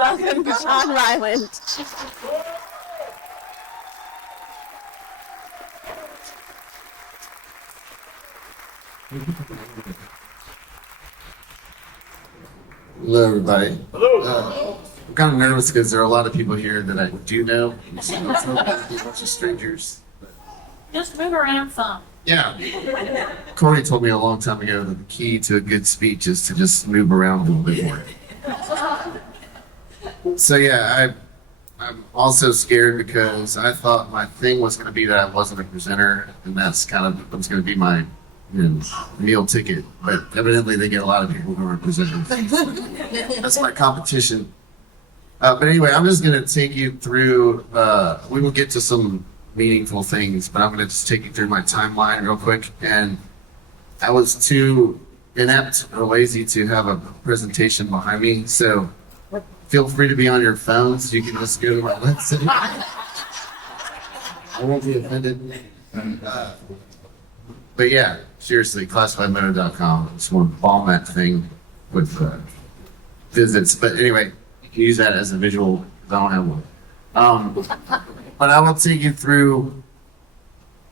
Welcome to Sean Ryland. Hello, everybody. Hello. I'm kind of nervous because there are a lot of people here that I do know. So it's not a bunch of strangers. Just move around some. Yeah. Corey told me a long time ago that the key to a good speech is to just move around a little bit more. So yeah, I'm also scared because I thought my thing was going to be that I wasn't a presenter, and that's kind of was going to be my meal ticket. But evidently, they get a lot of people who are presenters. That's my competition. But anyway, I'm just going to take you through. We will get to some meaningful things, but I'm going to just take you through my timeline real quick. And I was too inept or lazy to have a presentation behind me, so feel free to be on your phones. You can just go to my website. I won't be offended. But yeah, seriously, classifiedmoto.com. I just want to bomb that thing with visits. But anyway, you can use that as a visual because I don't have one. But I will take you through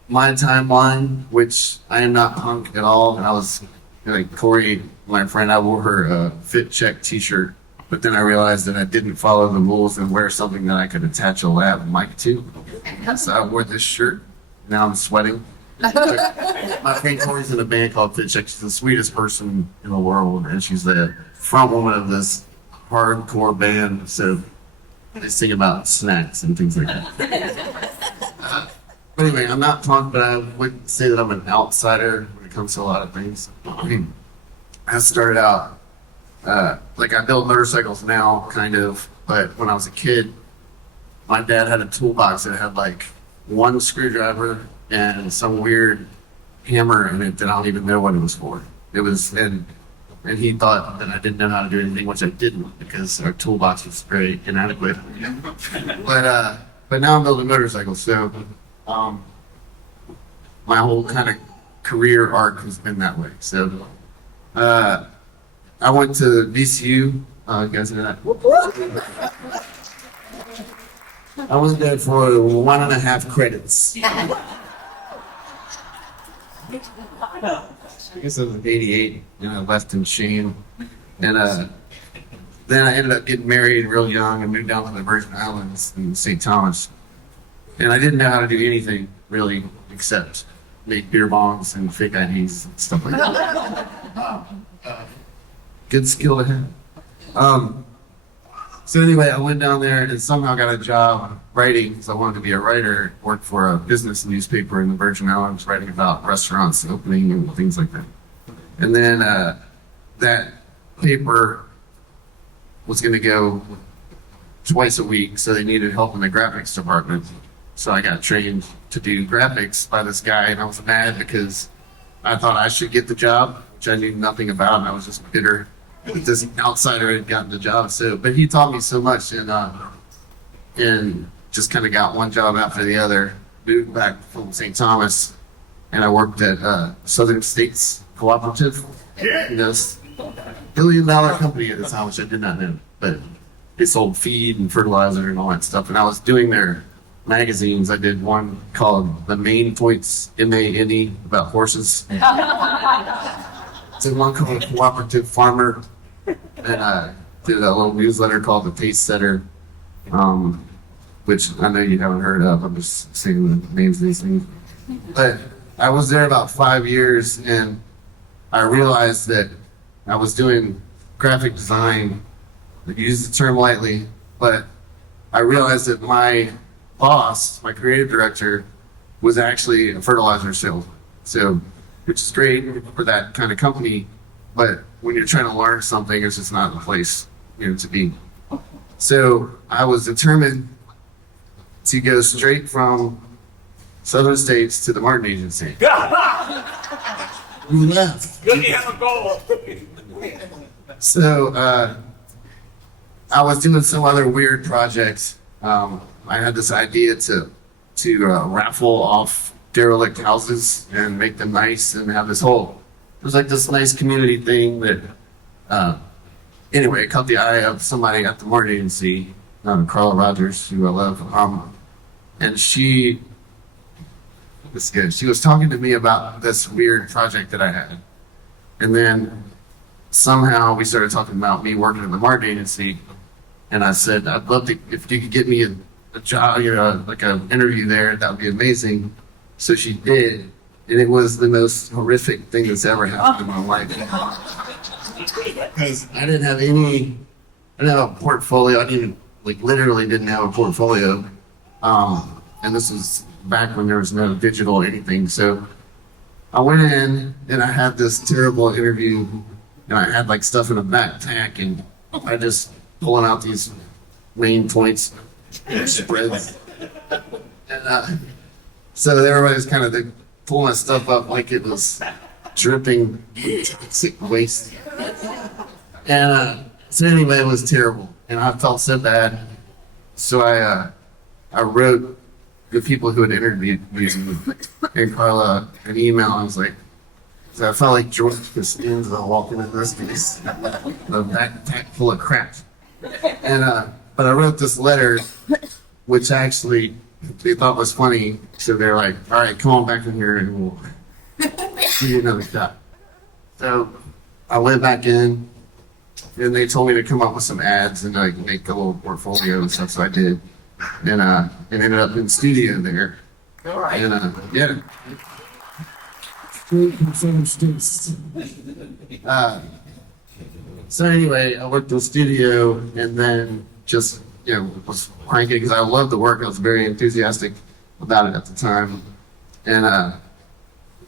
my timeline, which I am not punk at all. And I was like Corey, my friend, I wore her Fit Check t-shirt. But then I realized that I didn't follow the rules and wear something that I could attach a lab mic to. So I wore this shirt. Now I'm sweating. My friend Corey's in a band called Fit Check. She's the sweetest person in the world, and she's the front woman of this hardcore band. So they sing about snacks and things like that. But anyway, I'm not punk, but I would say that I'm an outsider when it comes to a lot of things. I started out like I build motorcycles now, kind of, but when I was a kid, my dad had a toolbox that had like one screwdriver and some weird hammer in it that I don't even know what it was for. It was, and he thought that I didn't know how to do anything, which I didn't because our toolbox was very inadequate. But now I'm building motorcycles, so my whole kind of career arc has been that way. So I went to VCU. You guys know that? I was there for 1.5 credits. I guess I was 88, and I left in shame. And then I ended up getting married real young and moved down to the Virgin Islands in St. Thomas. And I didn't know how to do anything really except make beer bongs and fake IDs and stuff like that. Good skill to have. So anyway, I went down there and somehow got a job writing because I wanted to be a writer. Worked for a business newspaper in the Virgin Islands, writing about restaurants opening and things like that. And then that paper was going to go twice a week, so they needed help in the graphics department. So I got trained to do graphics by this guy, and I was mad because I thought I should get the job, which I knew nothing about, and I was just bitter that this outsider had gotten the job. So, but he taught me so much, and just kind of got one job after the other. Moved back from St. Thomas, and I worked at Southern States Cooperative. You know, billion-dollar company at the time, which I did not know, but they sold feed and fertilizer and all that stuff. And I was doing their magazines. I did one called The Main Points, MANE, about horses. Did one called Cooperative Farmer, and I did a little newsletter called The Pace Setter, which I know you haven't heard of. I'm just saying the names of these things. But I was there about 5 years, and I realized that I was doing graphic design. I use the term lightly, but I realized that my boss, my creative director, was actually a fertilizer salesman. So, which is great for that kind of company, but when you're trying to learn something, it's just not the place, to be. So I was determined to go straight from Southern States to the Martin Agency. We left. Good to have a goal. So I was doing some other weird projects. I had this idea to raffle off derelict houses and make them nice and have this whole, it was like this nice community thing that anyway, it caught the eye of somebody at the marketing agency, Carla Rogers, who I love. And she was good. She was talking to me about this weird project that I had. And then somehow we started talking about me working at the marketing agency. And I said, I'd love to, if you could get me a job, like an interview there, that would be amazing. So she did. And it was the most horrific thing that's ever happened in my life. Because I didn't have a portfolio. I didn't, literally didn't have a portfolio. And this was back when there was no digital or anything. So I went in and I had this terrible interview, and I had stuff in a backpack, and I just pulling out these main points, spreads. And so everybody's kind of pulling my stuff up like it was dripping toxic waste. And so anyway, it was terrible, and I felt so bad. So I wrote the people who had interviewed me and Carla an email. I was like, so I felt like George Costanza walking in this piece, a backpack full of crap. And but I wrote this letter, which actually they thought was funny. So they're like, all right, come on back in here and we'll give you another shot. So I went back in, and they told me to come up with some ads and make a little portfolio and stuff. So I did. And ended up in studio there. All right. And yeah. So anyway, I worked in studio, and then just was cranking because I loved the work. I was very enthusiastic about it at the time, and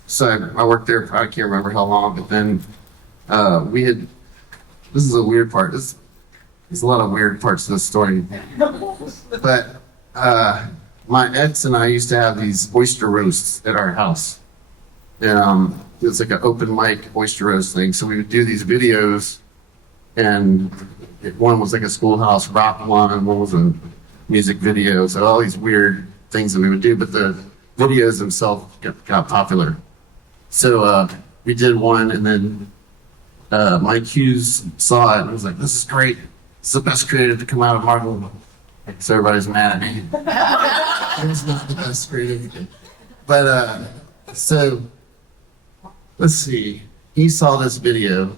so I worked there. I can't remember how long, but then we had. This is a weird part. There's a lot of weird parts to this story. But my ex and I used to have these oyster roasts at our house. And it was like an open mic oyster roast thing. So we would do these videos, and one was like a schoolhouse rock one was a music video. So all these weird things that we would do, but the videos themselves got popular. So we did one, and then Mike Hughes saw it and was like, this is great. It's the best creative to come out of Marvel. So everybody's mad at me. It was not the best creative. But so let's see. He saw this video,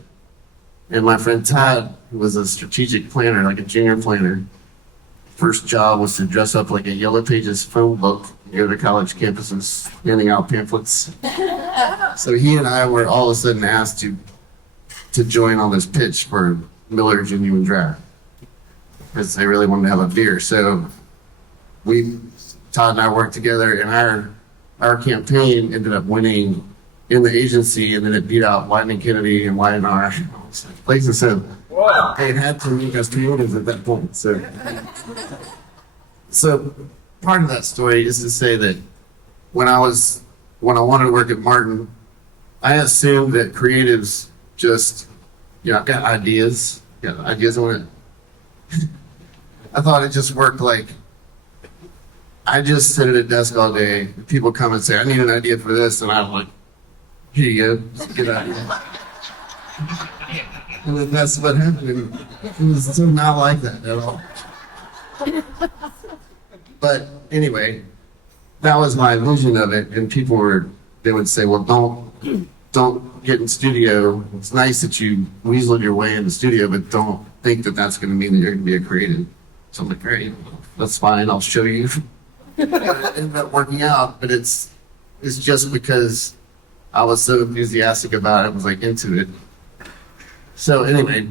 and my friend Todd, who was a strategic planner, like a junior planner, first job was to dress up like a Yellow Pages phone book and go to college campuses handing out pamphlets. So he and I were all of a sudden asked to join on this pitch for Miller Genuine Draft, because they really wanted to have a beer. So Todd and I worked together, and our campaign ended up winning in the agency, and then it beat out Wieden and Kennedy and Wieden R. Places. So they had to make us creatives at that point. So part of that story is to say that when I wanted to work at Martin, I assumed that creatives just, got ideas. I want to. I thought it just worked like I just sit at a desk all day. People come and say, I need an idea for this. And I'm like, here you go. Get out of here. And then that's what happened. It was so not like that at all. But anyway, that was my vision of it. And they would say, well, don't get in studio. It's nice that you weaseled your way in the studio, but don't think that that's going to mean that you're going to be a creative. So I'm like, great, that's fine. I'll show you. It ended up working out, but it's just because I was so enthusiastic about it. I was into it. So anyway,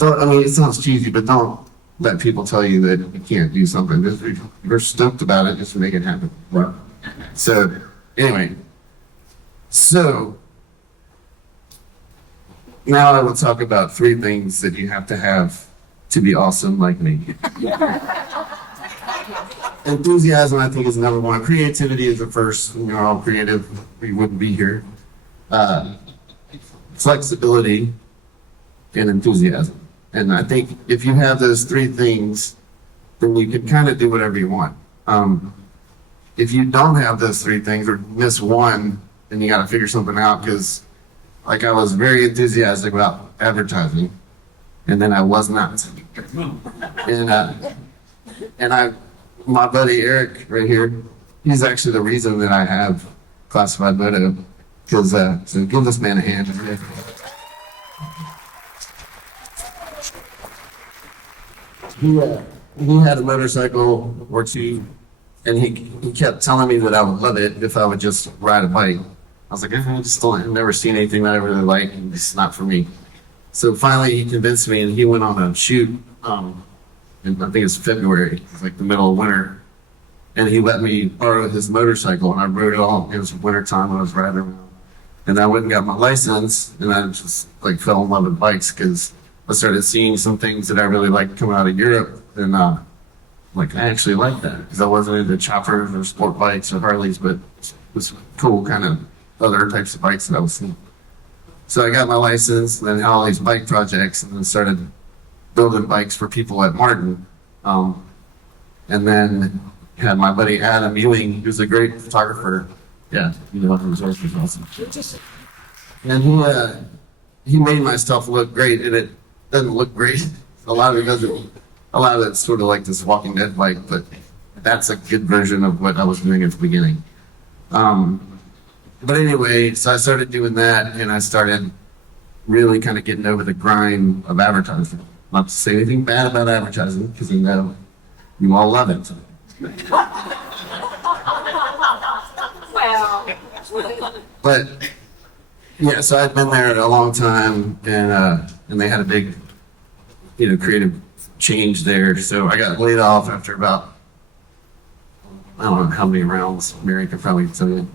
it sounds cheesy, but don't let people tell you that you can't do something. If you're stoked about it, just make it happen. Right. So anyway, now I will talk about 3 things that you have to have to be awesome like me. Enthusiasm, I think, is number 1. Creativity is the first. We're all creative. We wouldn't be here. Flexibility and enthusiasm. And I think if you have those 3 things, then you can kind of do whatever you want. If you don't have those 3 things or miss one, then you got to figure something out, because I was very enthusiastic about advertising. and then I was not. And my buddy Eric right here, he's actually the reason that I have classified moto. Because so give this man a hand. He had a motorcycle or two, and he kept telling me that I would love it if I would just ride a bike. I was like, I've never seen anything that I really like, and it's not for me. So finally, he convinced me, and he went on a shoot. And I think it's February. It's like the middle of winter, and he let me borrow his motorcycle, and I rode it all. It was winter time when I was riding around, and I went and got my license, and I just like fell in love with bikes because I started seeing some things that I really liked coming out of Europe, and like I actually liked that because I wasn't into choppers or sport bikes or Harleys, but it was cool kind of other types of bikes that I was seeing. So I got my license, and then all these bike projects, and then started building bikes for people at Martin. And then had my buddy Adam Ewing, who's a great photographer. Yeah, you know, his work was awesome. And he made my stuff look great, and it doesn't look great. A lot of it doesn't. A lot of it's sort of like this Walking Dead bike, but that's a good version of what I was doing at the beginning. But anyway, so I started doing that, and I started really kind of getting over the grind of advertising. Not to say anything bad about advertising, because I know you all love it. Well. But yeah, so I'd been there a long time, and they had a big, creative change there. So I got laid off after about, I don't know how many rounds. Mary could probably tell you.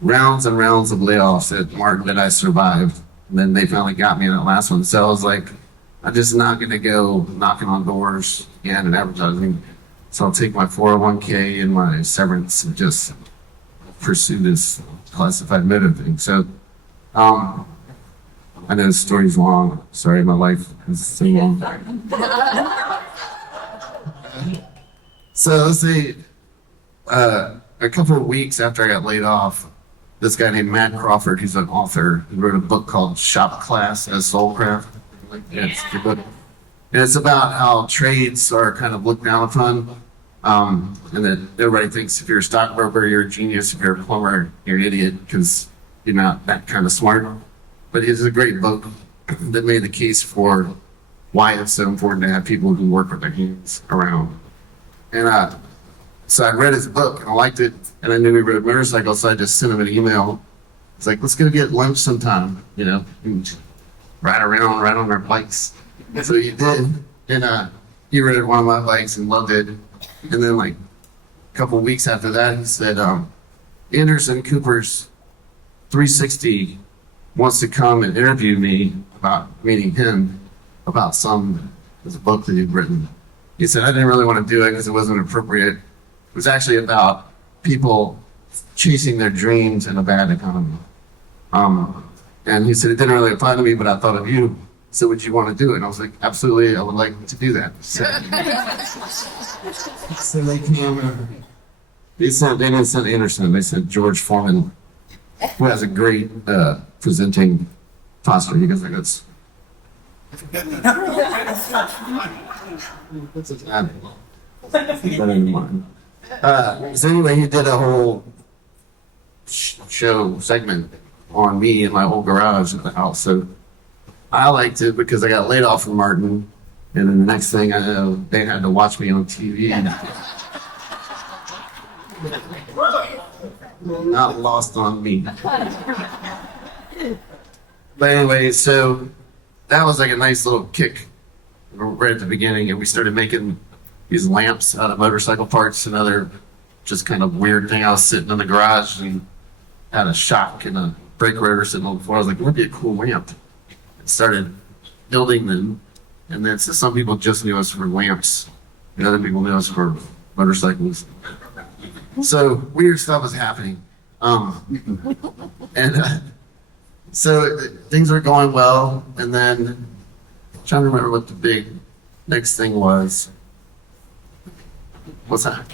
Rounds and rounds of layoffs at Martin that I survived. And then they finally got me in that last one. So I was like, I'm just not going to go knocking on doors again and advertising. So I'll take my 401k and my severance and just pursue this classified moto thing. So I know the story's long. Sorry, my life is so long. So let's say a couple of weeks after I got laid off, this guy named Matt Crawford, who's an author, he wrote a book called Shop Class as Soulcraft. It's a good book. And it's about how trades are kind of looked down upon. And that everybody thinks if you're a stockbroker, you're a genius. If you're a plumber, you're an idiot because you're not that kind of smart. But it's a great book that made the case for why it's so important to have people who work with their hands around. And so I read his book and I liked it, and I knew he rode motorcycles, so I just sent him an email. It's like, let's go get lunch sometime, and ride around, ride on our bikes. So he did, and he rode one of my bikes and loved it. And then like a couple of weeks after that, he said, Anderson Cooper's 360 wants to come and interview me about meeting him about this book that he'd written. He said, I didn't really want to do it because it wasn't appropriate. It was actually about people chasing their dreams in a bad economy. And he said, it didn't really apply to me, but I thought of you. So would you want to do it? And I was like, absolutely, I would like to do that. So they came, they didn't send Anderson, they sent George Foreman, who has a great presenting posture. He goes like this. What's his name? Better than mine. So anyway, he did a whole show segment on me in my old garage at the house. So I liked it because I got laid off from Martin, and then the next thing I know, they had to watch me on TV. Not lost on me. But anyway, so that was like a nice little kick right at the beginning, and we started making these lamps out of motorcycle parts and other just kind of weird thing. I was sitting in the garage and had a shock and a brake rotor sitting on the floor. I was like, that'd be a cool lamp. And started building them, and then so some people just knew us for lamps, and other people knew us for motorcycles. So weird stuff was happening. So things were going well, and then I'm trying to remember what the big next thing was. What's that?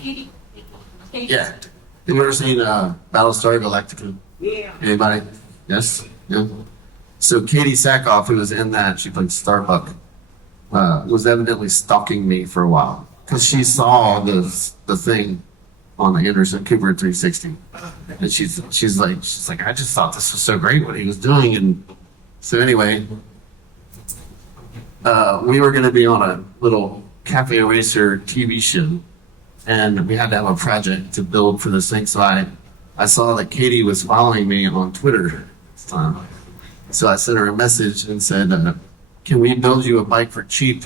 Yeah. Have you ever seen Battlestar Galactica? Yeah. Anybody? Yes? Yeah. So Katie Sackhoff, who was in that, she played Starbuck. was evidently stalking me for a while because she saw the thing on the Anderson Cooper 360, and she's like, I just thought this was so great what he was doing, and so anyway, we were going to be on a little Cafe Racer TV show, and we had to have a project to build for this thing. So I saw that Katie was following me on Twitter. So I sent her a message and said, can we build you a bike for cheap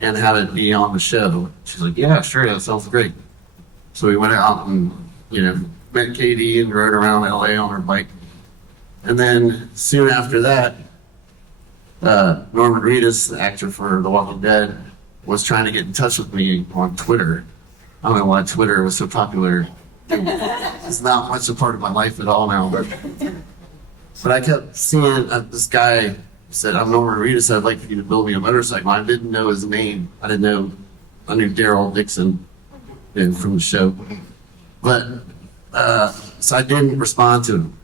and have it be on the show? She's like, yeah, sure, that sounds great. So we went out and, met Katie and rode around LA on her bike. And then soon after that, Norman Reedus, the actor for The Walking Dead, was trying to get in touch with me on Twitter. I don't know why Twitter was so popular. It's not much a part of my life at all now. But I kept seeing this guy said, I'm Norman Reedus, I'd like for you to build me a motorcycle. I didn't know his name. I knew Daryl Dixon from the show. But, so I didn't respond to him.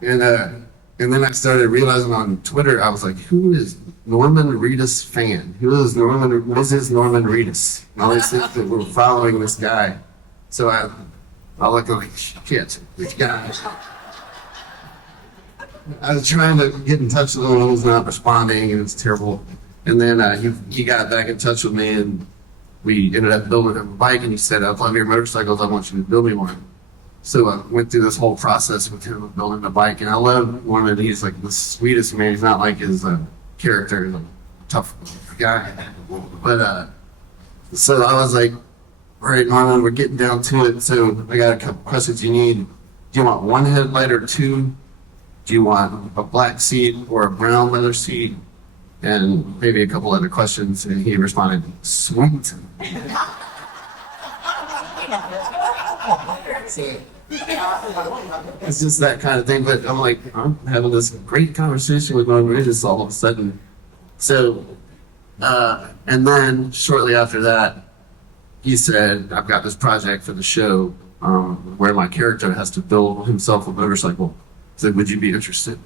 And then I started realizing on Twitter, I was like, who is Norman Reedus fan? Who is Norman Reedus? And all these things that were following this guy. So I looked like, shit, this guy. I was trying to get in touch with him, he was not responding, and it was terrible. And then he got back in touch with me, and we ended up building a bike, and he said, I love your motorcycles, I want you to build me one. So I went through this whole process with him of building the bike, and I love Norman. He's like the sweetest man. He's not like his character, he's a tough guy. But so I was like, all right, Norman, we're getting down to it. So I got a couple questions you need. Do you want one headlight or two? Do you want a black seat or a brown leather seat? And maybe a couple other questions. And he responded, sweet. It's just that kind of thing, but I'm like, I'm having this great conversation with my Reedus all of a sudden. So, and then shortly after that, he said, I've got this project for the show where my character has to build himself a motorcycle. I said, would you be interested?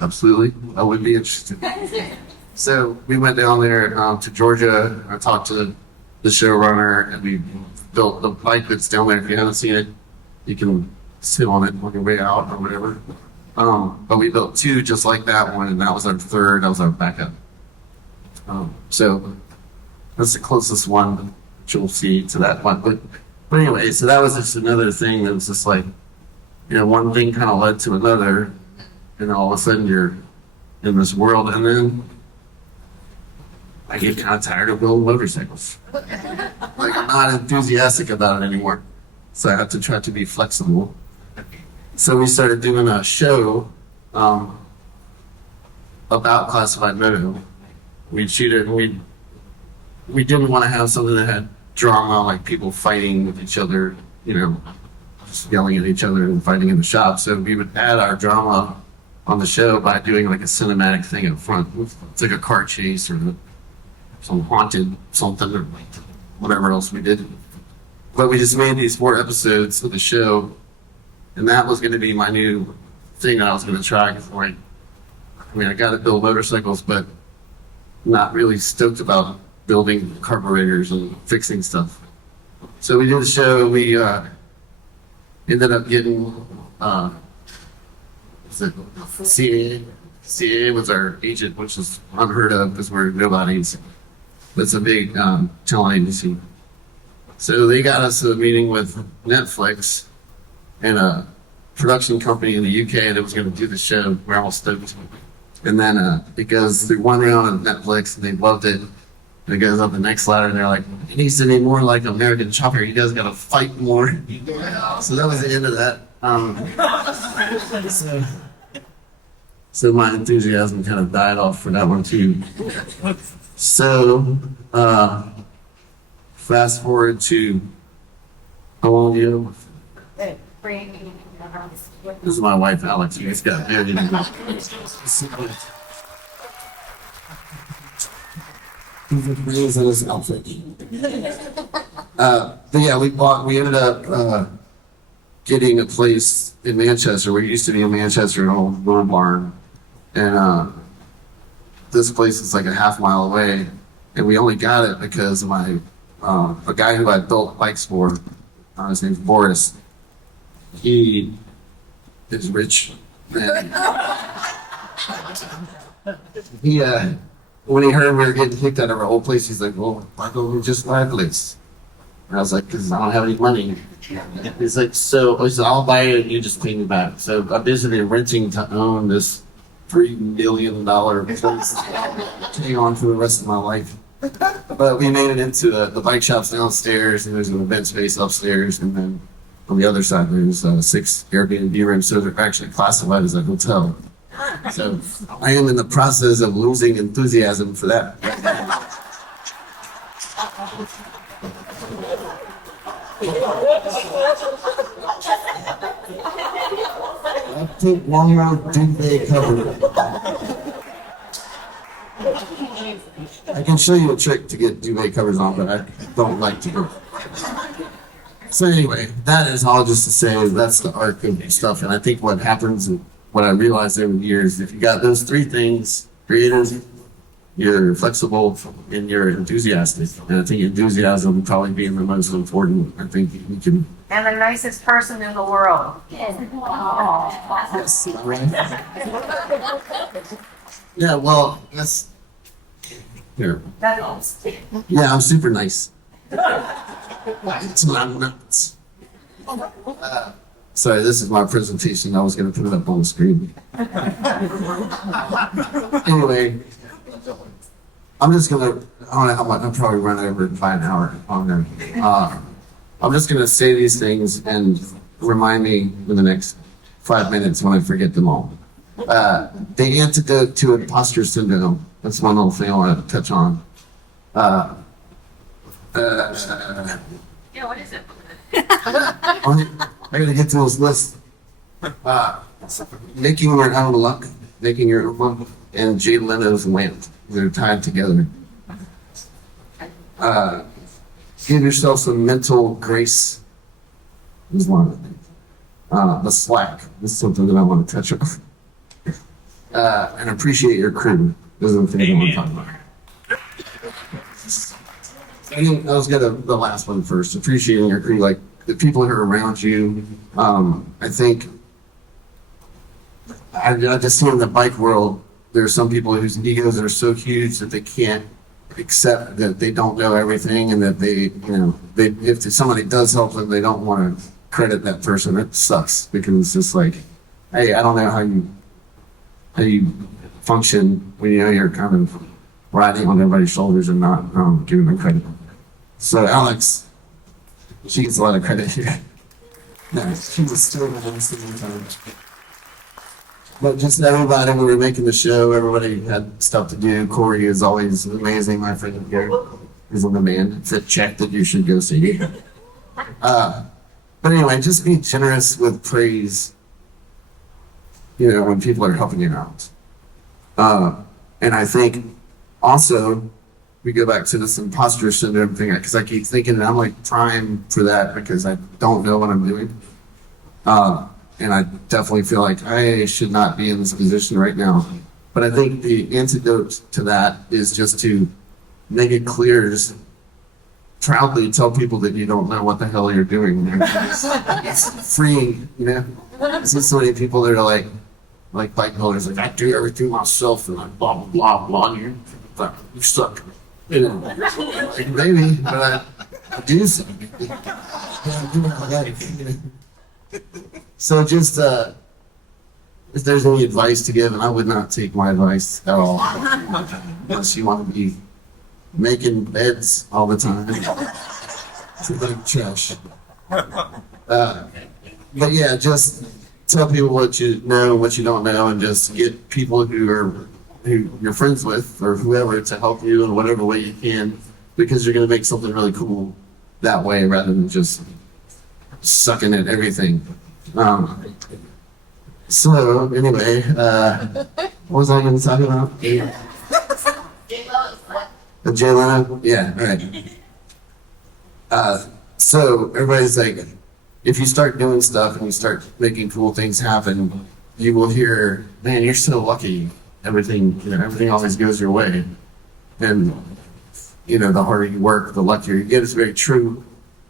Absolutely, I would be interested. So we went down there to Georgia. I talked to the showrunner, and we built the bike that's down there. If you haven't seen it, you can sit on it on your way out or whatever. But we built two just like that one, and that was our third. That was our backup. So that's the closest one that you'll see to that one. But anyway, so that was just another thing that was just like, one thing kind of led to another, and all of a sudden you're in this world. And then I get kind of tired of building motorcycles. Like, I'm not enthusiastic about it anymore. So I have to try to be flexible. So we started doing a show about classified moto. We'd shoot it, and we didn't want to have something that had drama, like people fighting with each other, just yelling at each other and fighting in the shop. So we would add our drama on the show by doing like a cinematic thing up front. It's like a car chase or some haunted something or whatever else we did. But we just made these 4 episodes of the show, and that was going to be my new thing that I was going to try. Cause I got to build motorcycles, but not really stoked about building carburetors and fixing stuff. So we did the show. We ended up getting CAA. CAA was our agent, which is unheard of because we're nobodies. But it's a big talent agency. So they got us a meeting with Netflix and a production company in the UK that was going to do the show. We're almost stoked. And then because through one round of Netflix and they loved it, and it goes up the next ladder and they're like, it needs to be more like American Chopper. You guys got to fight more. So that was the end of that. So my enthusiasm kind of died off for that one too. So fast forward to how long ago? This is my wife, Alex. You guys got married. He's in his outfit. But yeah, we ended up getting a place in Manchester. We used to be in Manchester, an old barn. and this place is like a half mile away, and we only got it because of my a guy who I built bikes for. His name's Boris. He is rich, and he when he heard we were getting kicked out of our old place, he's like, "Well, why don't we just buy a place?" And I was like, "Because I don't have any money." He's like, "So he said, I'll buy it and you just pay me back." So I'm basically renting to own this $3 million place to hang on for the rest of my life. But we made it into the bike shops downstairs, and there's an event space upstairs, and then on the other side there's 6 Airbnb rooms, so they're actually classified as a hotel. So I am in the process of losing enthusiasm for that. I think one more duvet cover. I can show you a trick to get duvet covers on, but I don't like to do it. So anyway, that is all just to say that's the arc of stuff. And I think what happens, and what I realized over the years, if you got those 3 things, creative, you're flexible, and you're enthusiastic. And I think enthusiasm probably being the most important. I think you can. And the nicest person in the world. Yes, right. Yeah, well, that's here. Yeah, I'm super nice. It's not nuts. Sorry, this is my presentation. I was going to put it up on the screen. Anyway, I'm just going to, I'll probably run over by an hour on there. I'm just going to say these things and remind me in the next 5 minutes when I forget them all. The antidote to imposter syndrome. That's one little thing I want to touch on. Yeah, what is it? I gotta get to this list. Making your own luck, making your own luck, and Jay Leno's Land. They're tied together. Give yourself some mental grace. Is one of the things. The slack is something that I want to touch on. And appreciate your crew. Those are the things I want to talk about. I was gonna the last one first. Appreciating your crew, like the people who are around you. I think I just see in the bike world, there are some people whose egos are so huge that they can't accept that they don't know everything, and that if somebody does help them, they don't want to credit that person. It sucks because it's just like, hey, I don't know how you function when you know you're kind of riding on everybody's shoulders and not giving them credit. So Alex, she gets a lot of credit here. No, she was still with us the whole time. But just everybody, when we were making the show, everybody had stuff to do. Corey is always amazing. My friend here is on the band. It's a check that you should go see. But anyway, just be generous with praise, when people are helping you out. And I think also, we go back to this imposter syndrome thing, because I keep thinking that I'm like prime for that because I don't know what I'm doing. And I definitely feel like I should not be in this position right now. But I think the antidote to that is just to make it clear, just proudly tell people that you don't know what the hell you're doing. It's freeing, I see so many people that are like bike builders, like I do everything myself and like blah, blah, blah, blah. And you're like, you suck. Like, maybe, but I do suck. So just, if there's any advice to give, and I would not take my advice at all, unless you want to be making beds all the time. It's like trash. But yeah, just tell people what you know, what you don't know, and just get people who you're friends with or whoever to help you in whatever way you can, because you're going to make something really cool that way rather than just sucking at everything. So anyway, what was I going to talk about? The Jay Leno? Yeah, all right. So everybody's like, if you start doing stuff and you start making cool things happen, you will hear, "Man, you're so lucky. Everything always goes your way." And the harder you work, the luckier you get. It's very true.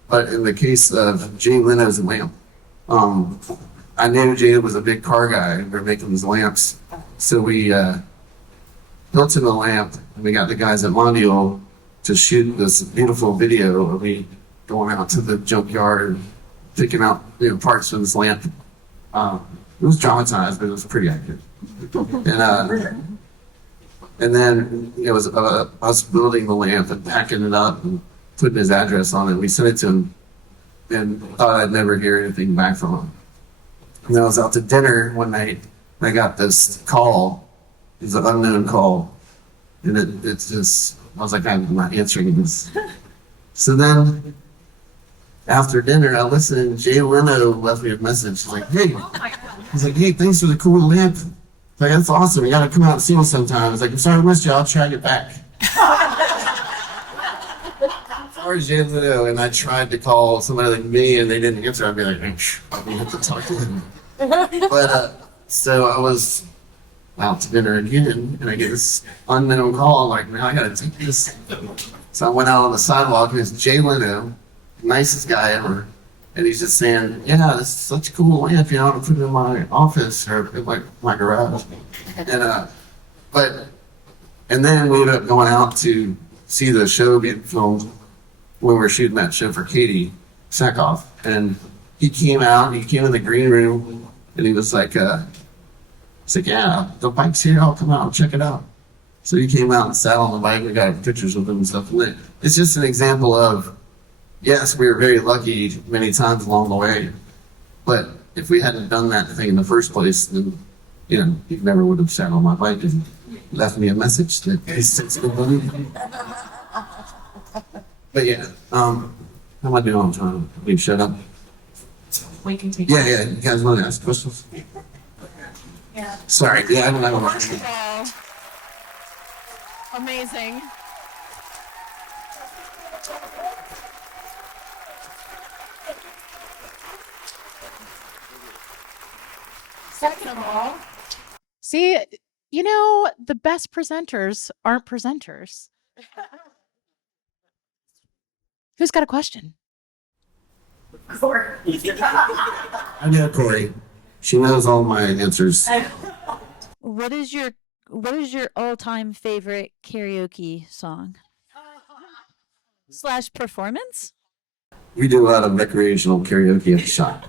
But in the case of Jay Leno's lamp, I knew Jay was a big car guy. We were making these lamps, so we built him a lamp, and we got the guys at Mondial to shoot this beautiful video of me going out to the junkyard and picking out parts for this lamp. It was traumatized, but it was pretty accurate. And then it was us building the lamp and packing it up and putting his address on it. We sent it to him and thought I'd never hear anything back from him. And then I was out to dinner one night and I got this call. It was an unknown call. And it's just, I was like, I'm not answering this. So then after dinner, I listened and Jay Leno left me a message like, hey, he's like, hey, thanks for the cool lamp. Like, that's awesome. You gotta come out and see us sometime. It's like, I'm sorry I missed you. I'll try to get back. Or Jay Leno, and I tried to call somebody like me, and they didn't answer. I'd be like, I have to talk to him. But so I was out to dinner again, and I get this unknown call. I'm like, man, I gotta take this. So I went out on the sidewalk, and it's Jay Leno, nicest guy ever. And he's just saying, yeah, this is such a cool lamp, I'm gonna put it in my office or in my garage. And then we ended up going out to see the show being filmed when we were shooting that show for Katie Sackhoff. And he came in the green room, and he was like, yeah, the bike's here, I'll come out and check it out. So he came out and sat on the bike, we got pictures with him and stuff. And it's just an example of, yes, we were very lucky many times along the way, but if we hadn't done that thing in the first place, then you never would have sat on my bike and left me a message that is sensible. But yeah, how am I doing on time? We've shut up. We can take. Yeah. You guys want to ask questions? Yeah. Sorry. Yeah, I don't know. First of all, amazing. Second of all, see, the best presenters aren't presenters. Who's got a question? I know Corey. She knows all my answers. What is your all-time favorite karaoke song? / performance? We do a lot of recreational karaoke at the shop.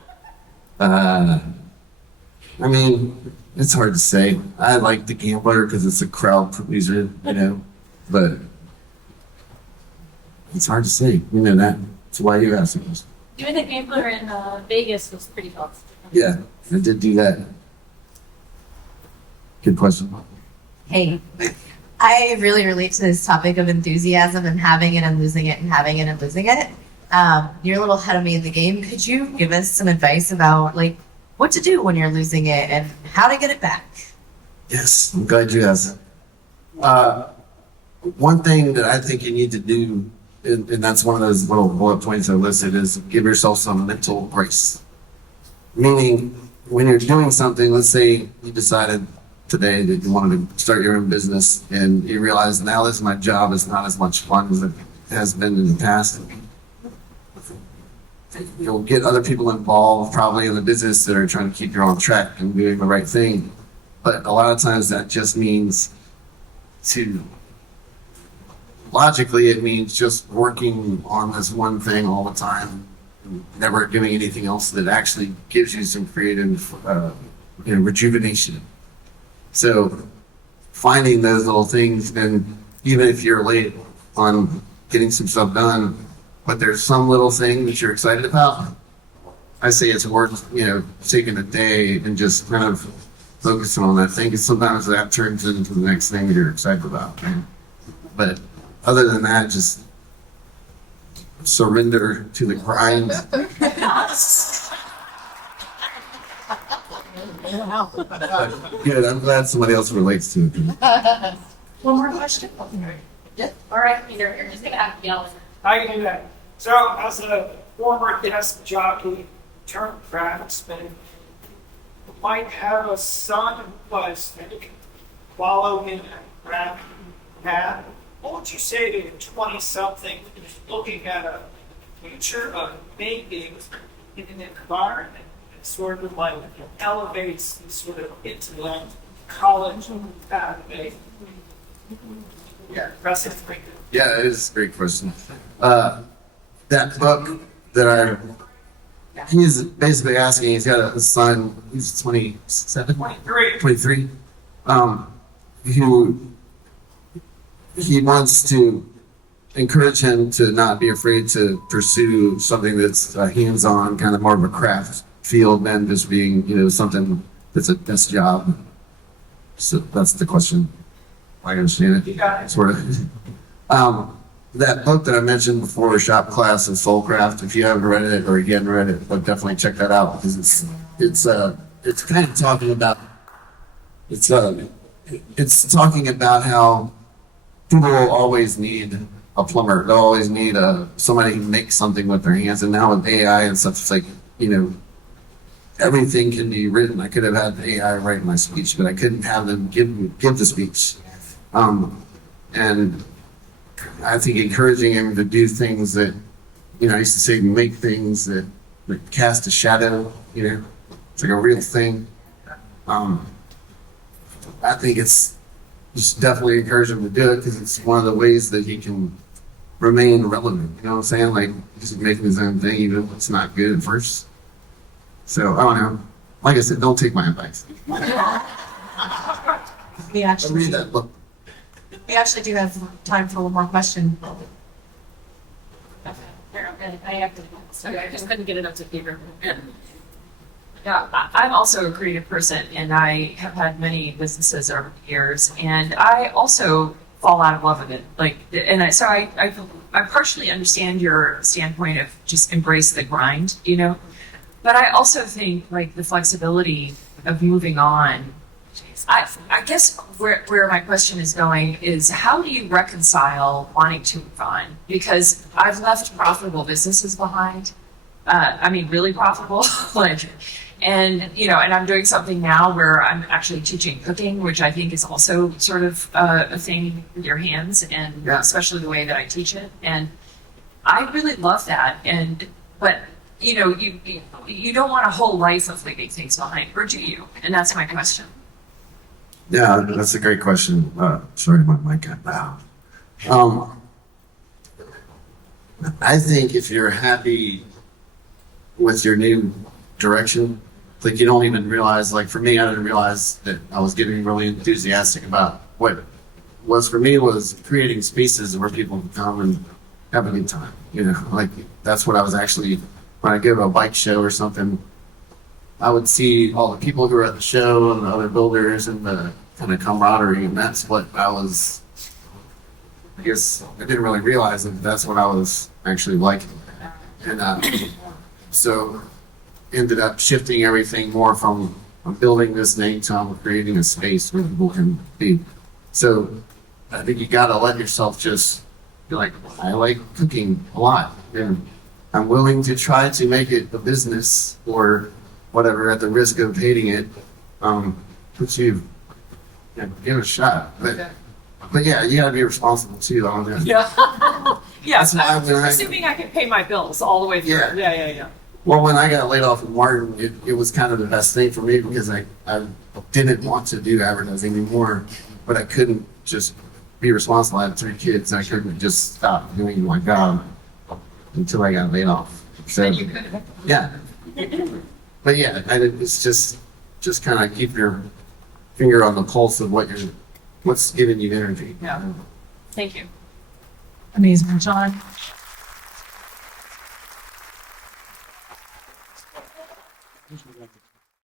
I mean, it's hard to say. I like The Gambler because it's a crowd pleaser, but it's hard to say. You know that. That's why you asked me. Doing the Gambler in Vegas was pretty fun. Yeah, I did do that. Good question. Hey, I really relate to this topic of enthusiasm and having it and losing it and having it and losing it. You're a little ahead of me in the game. Could you give us some advice about what to do when you're losing it and how to get it back? Yes, I'm glad you asked. One thing that I think you need to do, and that's one of those little bullet points I listed, is give yourself some mental grace. Meaning, when you're doing something, let's say you decided today that you wanted to start your own business and you realize now this my job is not as much fun as it has been in the past. You'll get other people involved probably in the business that are trying to keep you on track and doing the right thing. But a lot of times that just means logically it means just working on this one thing all the time, never doing anything else that actually gives you some creative rejuvenation. So finding those little things, and even if you're late on getting some stuff done, but there's some little thing that you're excited about, I say it's worth, taking a day and just kind of focusing on that thing, because sometimes that turns into the next thing you're excited about. Right? But other than that, just surrender to the grind. Good, I'm glad somebody else relates to it. One more question? Yeah. All right, Peter, you're just going to have to yell. I can do that. So, as a former desk jockey turned craftsman, might have a son who was following a rap path, what would you say to a 20-something who's looking at a future of making in an environment that sort of like elevates the sort of intellect, college pathway? Yeah, impressive thinking. Yeah, it is a great question. That book that he's basically asking, he's got a son, he's 27, 23, who he wants to encourage him to not be afraid to pursue something that's hands-on, kind of more of a craft field than just being, something that's a desk job. So that's the question. I understand it, sort of. That book that I mentioned before, Shop Class of Soulcraft, if you haven't read it or you haven't read it, but definitely check that out because it's kind of talking about it's talking about how people will always need a plumber. They'll always need somebody who makes something with their hands. And now with AI and stuff, it's like, everything can be written. I could have had the AI write my speech, but I couldn't have them give the speech. And I think encouraging him to do things that, I used to say, make things that cast a shadow, it's like a real thing. I think it's just definitely encourage him to do it because it's one of the ways that he can remain relevant. You know what I'm saying? Like just making his own thing, even if it's not good at first. So I don't know. Like I said, don't take my advice. We I actually, read that book. we actually do have time for one more question. I have to. Sorry, I just couldn't get it up to paper. Yeah, I'm also a creative person, and I have had many businesses over the years, and I also fall out of love with it. So I partially understand your standpoint of just embrace the grind, but I also think like the flexibility of moving on. I guess where my question is going is how do you reconcile wanting to move on? Because I've left profitable businesses behind. Really profitable, and I'm doing something now where I'm actually teaching cooking, which I think is also sort of a thing with your hands, and especially the way that I teach it. And I really love that. But you don't want a whole life of leaving things behind, or do you? And that's my question. Yeah, that's a great question. Sorry, my mic got loud. I think if you're happy with your new direction, like you don't even realize, like for me, I didn't realize that I was getting really enthusiastic about what was for me was creating spaces where people can come and have a good time. Like that's what I was actually, when I go to a bike show or something, I would see all the people who were at the show and the other builders and the kind of camaraderie, and that's what I was, I guess I didn't really realize that that's what I was actually liking. And so ended up shifting everything more from I'm building this thing to I'm creating a space where people can be. So I think you gotta let yourself just be like, I like cooking a lot, and I'm willing to try to make it a business or whatever at the risk of hating it. But give it a shot. But yeah, you gotta be responsible too on that. Yeah. Yes. That's why Assuming I can pay my bills all the way through. Yeah. Well, when I got laid off from Martin, it was kind of the best thing for me because I didn't want to do advertising anymore, but I couldn't just be responsible. I had 3 kids. I couldn't just stop doing my job until I got laid off. So, yeah. But yeah, it's just kind of keep your finger on the pulse of what's giving you energy. Yeah. Thank you. Amazing, John.